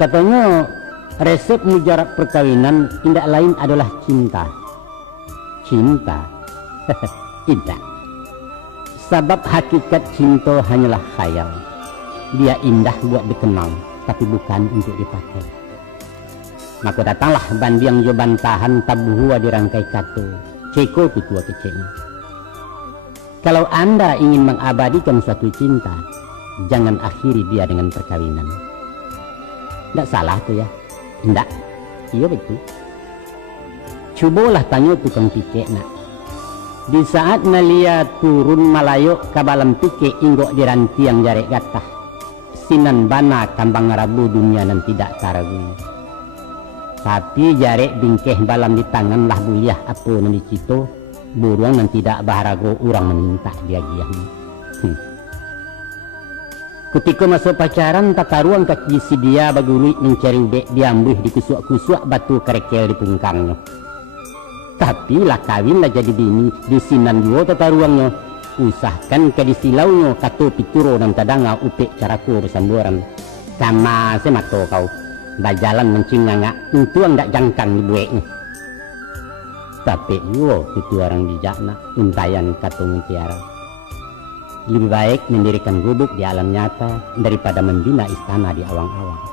Katanya resep mujarab perkawinan tidak lain adalah cinta. Cinta? Tidak. Sebab hakikat cinta hanyalah khayal. Dia indah buat dikenal, tapi bukan untuk dipakai. Maka datanglah bandiang jo bantahan tabuhua dirangkai katu. Ceko tutua kecilnya. Kalau Anda ingin mengabadikan suatu cinta, jangan akhiri dia dengan perkawinan. Tidak salah tuh ya. Tidak. Iya betul. Cobalah tanya tukang pikir nak. Di saat nalia turun malayok kabalam pikir inggok diranti yang jarek gatah. Sinan bana kambang rabu dunia nan tidak karagui. Tapi jarek bingkeh balam di tangan lah buliah apa nan dicito. Buruang nan tidak baharago orang meminta dia giang. Ketika masuk pacaran tata ruang kaki si dia bagului mencari ubek diambuh di kusuak-kusuak batu kerekel di pungkangnya. Tapi lah kawin lah jadi bini di sinan juga tata ruangnya. Usahkan ke di silaunya kato pituro dan tadanga upek caraku bersamburan. Kama semato kau bajalan mencinganga untuang dak jangkang di bueknya. Tapi yo itu orang bijakna untayan kato mutiara. Lebih baik mendirikan gubuk di alam nyata daripada membina istana di awang-awang.